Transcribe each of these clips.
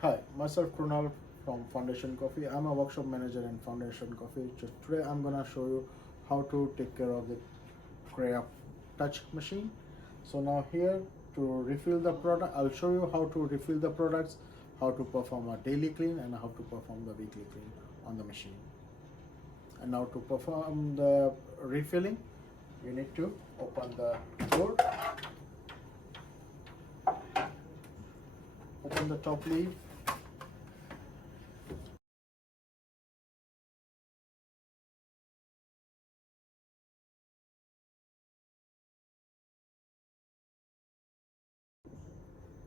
Hi, myself Krunal from Foundation Coffee. I'm a workshop manager in Foundation Coffee. So today I'm gonna show you how to take care of the Krea Touch machine. So now here to refill the product, I'll show you how to refill the products, how to perform a daily clean and how to perform the weekly clean on the machine. And now to perform the refilling, you need to open the door, open the top lid.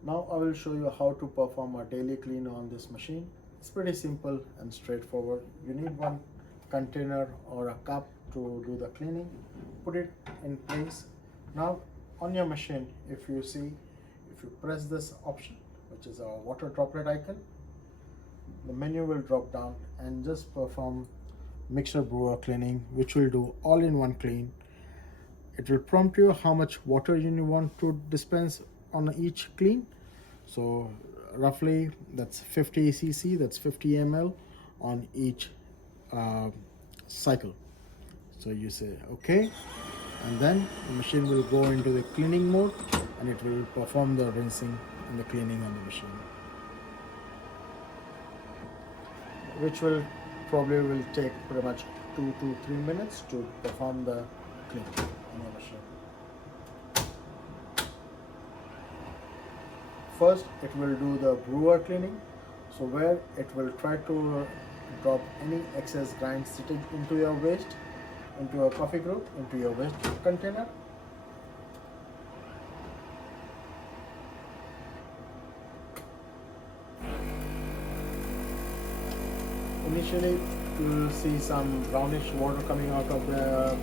Now I will show you how to perform a daily clean on this machine. It's pretty simple and straightforward. You need one container or a cup to do the cleaning. Put it in place. Now on your machine, if you press this option, which is a water droplet icon, the menu will drop down and just perform mixer brewer cleaning, which will do all in one clean. It will prompt you how much water you want to dispense on each clean. So roughly that's 50 cc, that's 50 ml on each cycle. So you say okay, and then the machine will go into the cleaning mode and it will perform the rinsing and the cleaning on the machine, which will probably take pretty much 2 to 3 minutes to perform the cleaning on your machine. First, it will do the brewer cleaning, so where it will try to drop any excess grind sitting into your waste, into your coffee group, into your waste container. Initially, you will see some brownish water coming out of the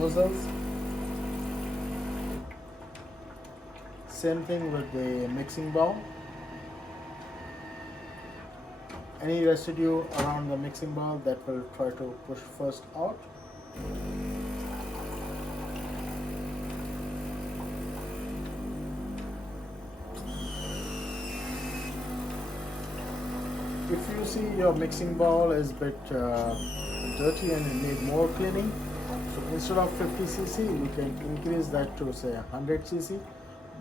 nozzles. Same thing with the mixing bowl. Any residue around the mixing bowl, that will try to push first out. If you see your mixing bowl is a bit dirty and you need more cleaning, so instead of 50 cc, you can increase that to say 100 cc.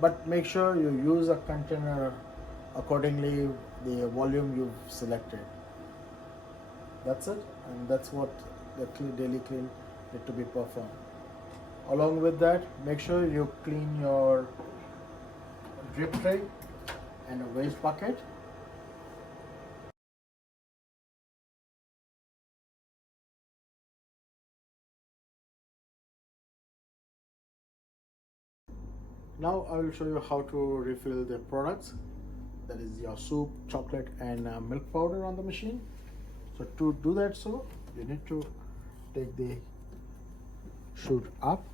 But make sure you use a container accordingly the volume you've selected. That's it, and that's what the daily clean need to be performed. Along with that, make sure you clean your drip tray and a waste bucket. Now I will show you how to refill the products, that is your soup, chocolate and milk powder on the machine. So to do that, so you need to take the chute up,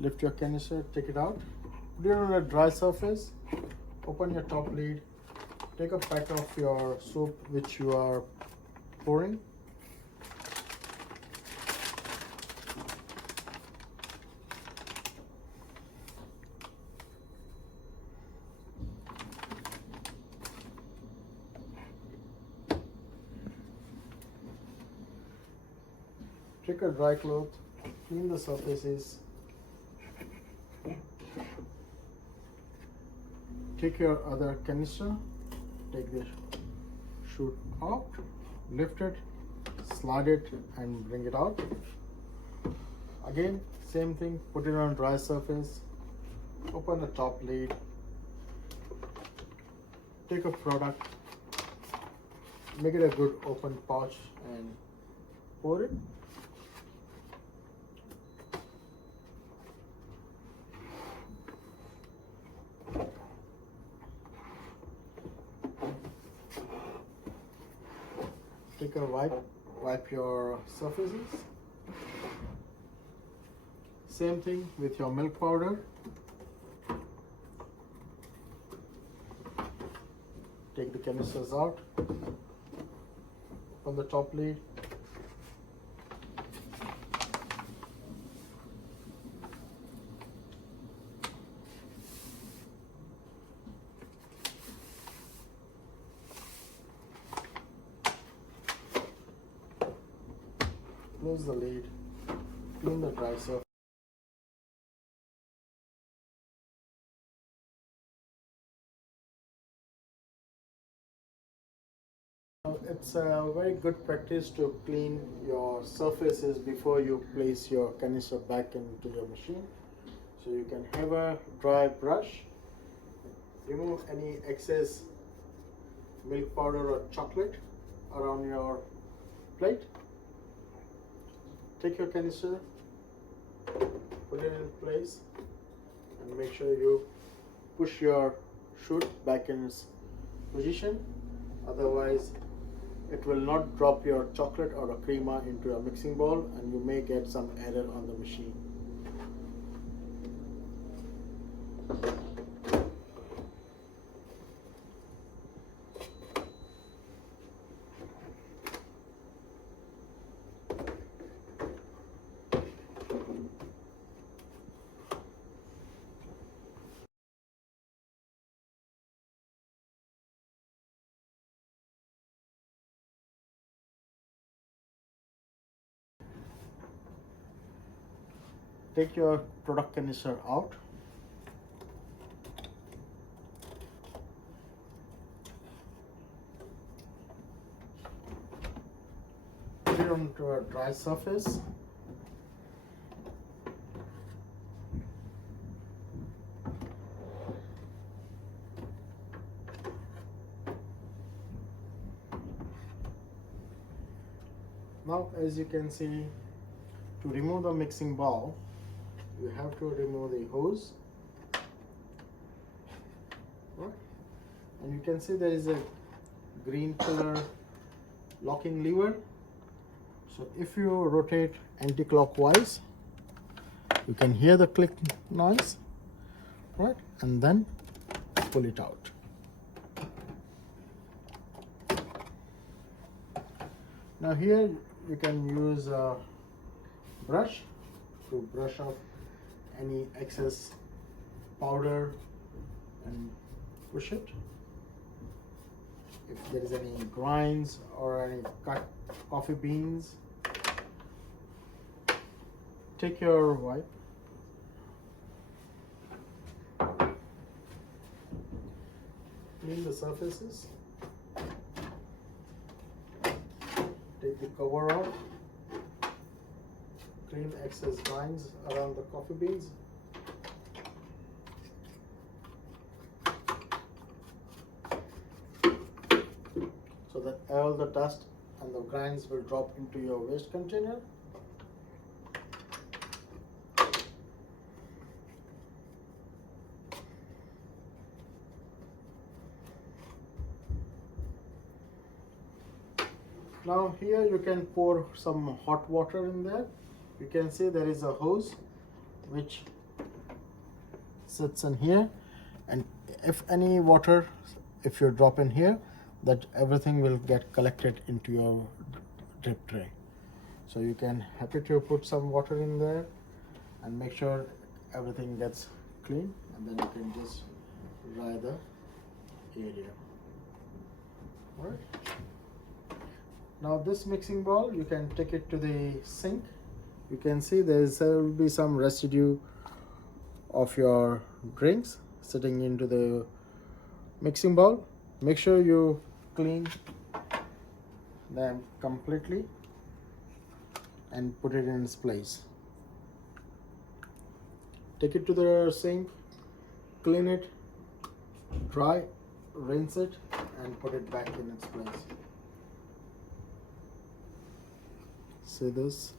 lift your canister, take it out, put it on a dry surface, open your top lid, take a pack of your soup which you are pouring. Take a dry cloth, clean the surfaces. Take your other canister, take the chute out, lift it, slide it and bring it out. Again, same thing, put it on dry surface, open the top lid, take a product, make it a good open pouch and pour it. Take a wipe your surfaces. Same thing with your milk powder. Take the canisters out, open the top lid, close the lid, clean the dry surface. It's a very good practice to clean your surfaces before you place your canister back into your machine. So you can have a dry brush, remove any excess milk powder or chocolate around your plate. Take your canister, put it in place, and make sure you push your chute back in its position. Otherwise, it will not drop your chocolate or a crema into a mixing bowl, and you may get some error on the machine. Take your product canister out. Put it onto a dry surface. Now, as you can see, to remove the mixing bowl, you have to remove the hose, right? And you can see there is a green color locking lever. So if you rotate anti-clockwise, you can hear the click noise, right? And then pull it out. Now here you can use a brush to brush off any excess powder and push it. If there is any grinds or any cut coffee beans, take your wipe, clean the surfaces, take the cover off, clean excess grinds around the coffee beans. So that all the dust and the grinds will drop into your waste container. Now here you can pour some hot water in there. You can see there is a hose which sits in here, and if any water, if you drop in here, that everything will get collected into your drip tray. So you can happy to put some water in there and make sure everything gets clean, and then you can just dry the area. All right. Now this mixing bowl, you can take it to the sink. You can see there will be some residue of your drinks sitting into the mixing bowl. Make sure you clean them completely and put it in its place. Take it to the sink, clean it, dry, rinse it, and put it back in its place. See this?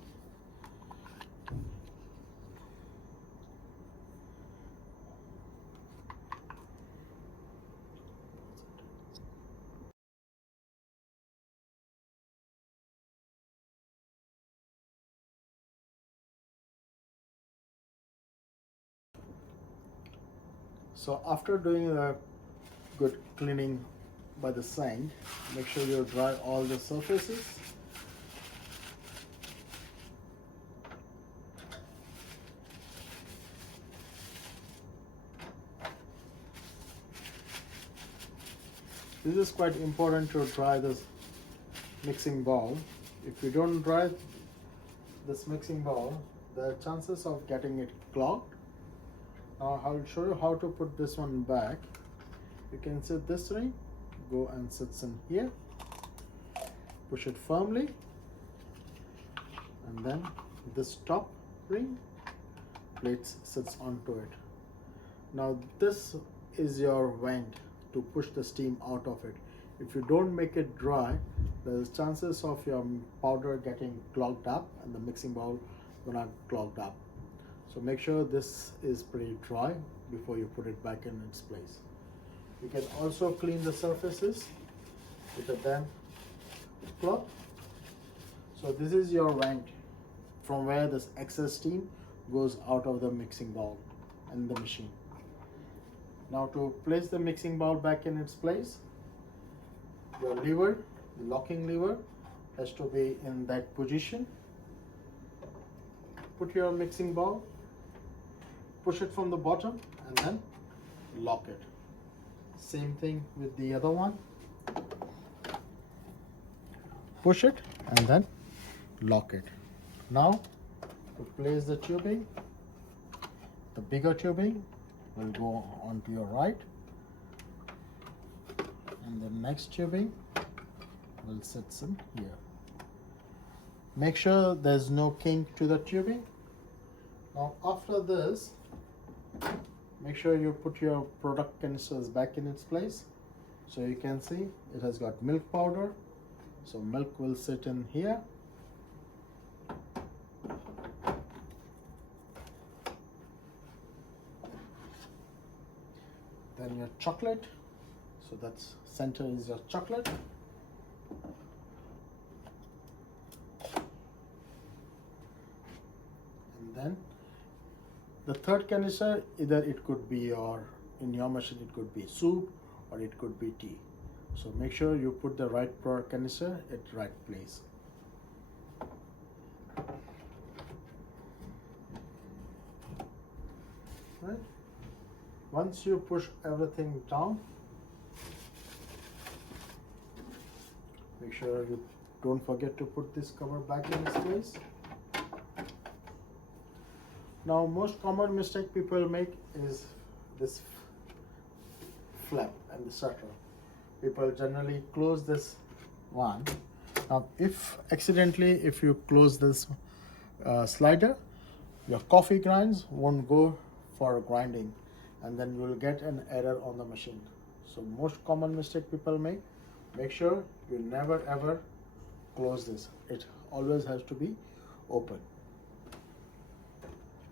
So after doing a good cleaning by the sink, make sure you dry all the surfaces. This is quite important to dry this mixing bowl. If you don't dry, this mixing bowl, the chances of getting it clogged. Now I'll show you how to put this one back. You can see this ring, go and sits in here, push it firmly, and then this top ring plate sits onto it. Now this is your vent to push the steam out of it. If you don't make it dry, there's chances of your powder getting clogged up and the mixing bowl gonna clogged up. So make sure this is pretty dry before you put it back in its place. You can also clean the surfaces with a damp cloth. So this is your vent from where this excess steam goes out of the mixing bowl and the machine. Now to place the mixing bowl back in its place, your lever, the locking lever, has to be in that position. Put your mixing bowl, push it from the bottom, and then lock it. Same thing with the other one. Push it and then lock it. Now to place the tubing, the bigger tubing will go onto your right, and the next tubing will sit in here. Make sure there's no kink to the tubing. Now after this, make sure you put your product canisters back in its place. So you can see it has got milk powder, so milk will sit in here. Then your chocolate, so that's center is your chocolate. And then the third canister, either it could be in your machine it could be soup or it could be tea. So make sure you put the right product canister at right place. Right? Once you push everything down, make sure you don't forget to put this cover back in its place. Now most common mistake people make is this flap and the shutter. People generally close this one. Now if accidentally you close this slider, your coffee grinds won't go for grinding, and then you will get an error on the machine. So most common mistake people make sure you never ever close this. It always has to be open.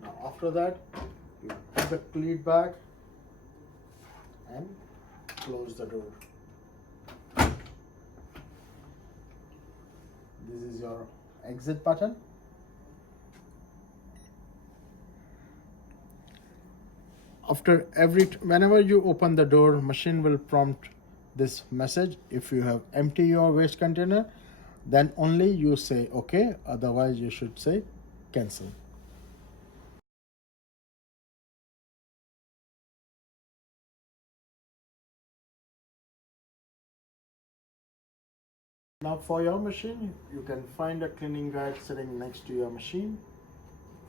Now after that, you put the lid back and close the door. This is your exit button. Whenever you open the door, machine will prompt this message. If you have empty your waste container, then only you say okay, otherwise you should say cancel. Now for your machine, you can find a cleaning guide sitting next to your machine,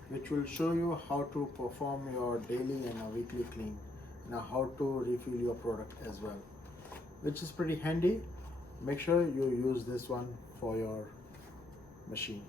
which will show you how to perform your daily and a weekly clean, and how to refill your product as well, which is pretty handy. Make sure you use this one for your machine.